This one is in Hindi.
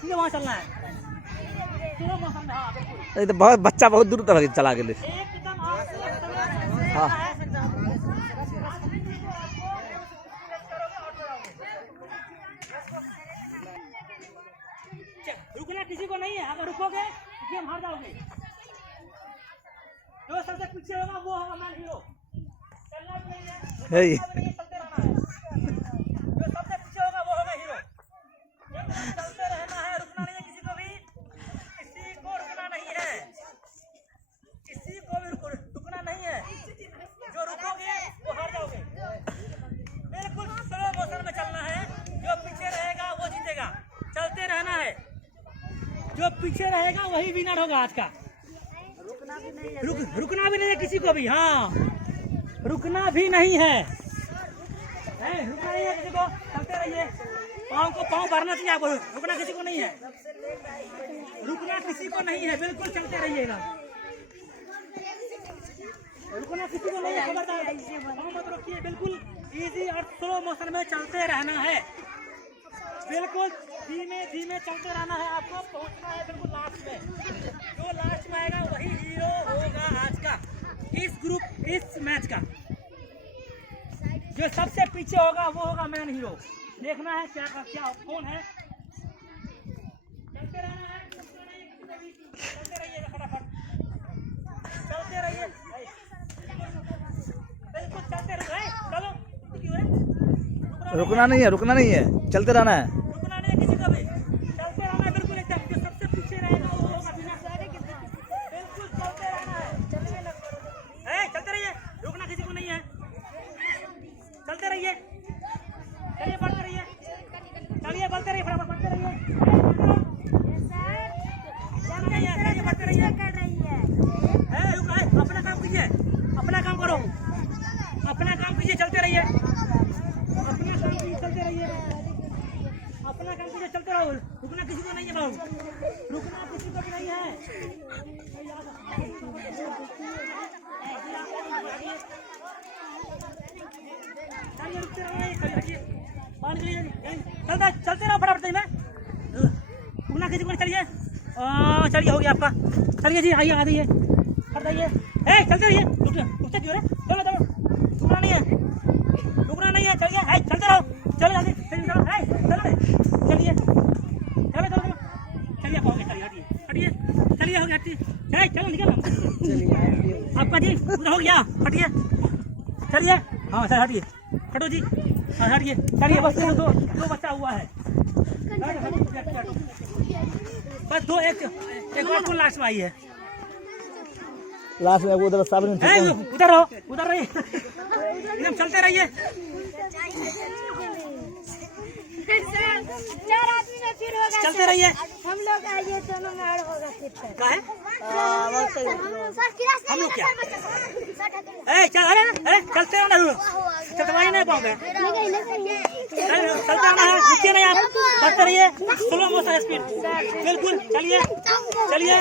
सीधे वहाँ चलना है। स्लो मोशन में, हाँ बिल्कुल। तो बहुत बच्चा बहुत दूर तक चला गया। एकदम हाँ रुकना किसी को नहीं है। अगर रुकोगे गेम हार जाओगे। जो सबसे पीछे होगा वो होगा मैन हीरो। चलना भी नहीं है, चलते रहना है। जो सबसे पीछे होगा वो होगा हीरो। चलते रहना है, रुकना नहीं है किसी को भी। किसी को रुकना नहीं है, किसी को भी रुकना नहीं है। जो रुकोगे वो हार जाओगे। बिल्कुल स्लो मोशन में चलना है। जो पीछे रहेगा वो जीतेगा। चलते रहना है, जो पीछे रहेगा वही विनर होगा आज का। रुकना भी नहीं है किसी को भी। हाँ रुकना भी नहीं है, रुकना नहीं है किसी को। चलते रहिए, पाँव भरना चाहिए आपको। रुकना किसी को नहीं है, रुकना किसी को नहीं है। बिल्कुल चलते रहिएगा, रुकना किसी को नहीं है। खबरदार पाँव मत रोकिए। बिल्कुल इजी और स्लो मोशन में चलते रहना है। बिल्कुल धीमे धीमे चलते रहना है। आपको पहुंचना है बिल्कुल लास्ट में। जो लास्ट में आएगा वही हीरो होगा आज का, इस मैच का। जो सबसे पीछे होगा वो होगा मैन हीरो। देखना है क्या कौन है। चलते रहना है, चलते रहिए फटाफट, चलते रहिए। बिल्कुल चलते रहिए। चलो रुकना नहीं है, रुकना नहीं है, चलते रहना है। रुकना नहीं है किसी को भी, चलते रहना है। बिल्कुल एकदम जो सबसे पीछे रहेगा वो होगा विनर। बिल्कुल चलते रहना है, चलते रहिए। रुकना किसी को नहीं है, चलते रहिए। चलिए बढ़ते रहिए, चलिए बढ़ते रहिए, फटाफट बढ़ते रहिए। चलिए बढ़ते रहिए। अपना काम कीजिए, अपना काम करो, अपना काम कीजिए। चलते रहिए, अपना काम कीजिए, चलते रहिए। अपना काम कीजिए, चलते रहो। रुकना किसी को नहीं है बाबू, रुकना किसी को भी नहीं है। रुकते रहो, चलते रहो फटाफट में। रुकना किसी को नहीं। चलिए चलिए, हो गया आपका। चलिए जी, आइए आ जाइए, कर जाइए। चलते रहिए, रुकते क्यों रे? चलो चलो, रुकना नहीं है, रुकना नहीं है। चलिए चलते रहो, चलो जल्दी चलो, चलिए चलो चलो चलो, चलिए हो गया। चलिए हटिए हटिए, चलिए हो गया। हटिए, चलो निकल। आपका जी पूरा हो गया, हटिए। चलिए हाँ सर, हटिए, हटो जी, हटिए। चलिए बस दो बच्चा हुआ है, बस दो। एक और कौन लास्ट में आई है? लास्ट में उधर उधर रहो, उधर रहिए, एकदम चलते रहिए। 4 आदमी में फिर होगा, चलते रहिए। हम लोग आइए दोनों में और होगा फिर। क्या है हम लोग क्या? चल, अरे चलते रहो ना, चलवाई नहीं पाओगे। चलते रहना है, नीचे नहीं, आप बढ़ते रहिए। स्लो मोशन स्पीड, बिल्कुल। चलिए चलिए।